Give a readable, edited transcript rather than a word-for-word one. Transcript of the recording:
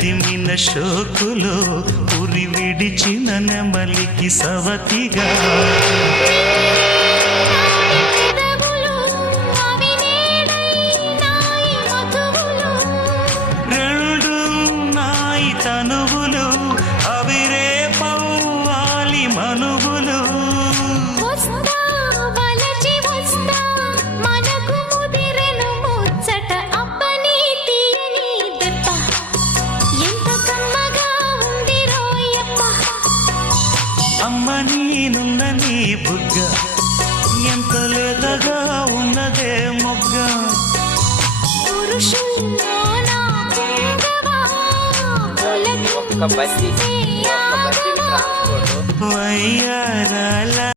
అదిమిన శోకులో ఉరి విడిచిన నెమలికి సవతిగా రెండు నాయి తనువులు అవిరే పవ్వాలి మనువులు అమ్మ నేనున్న నీ బుగ్గ ఎంత లేతగా ఉన్నదే మొగ్గ ఒక్క బస్సీ ట్రాన్స్పోర్ట్ వయ్యారాల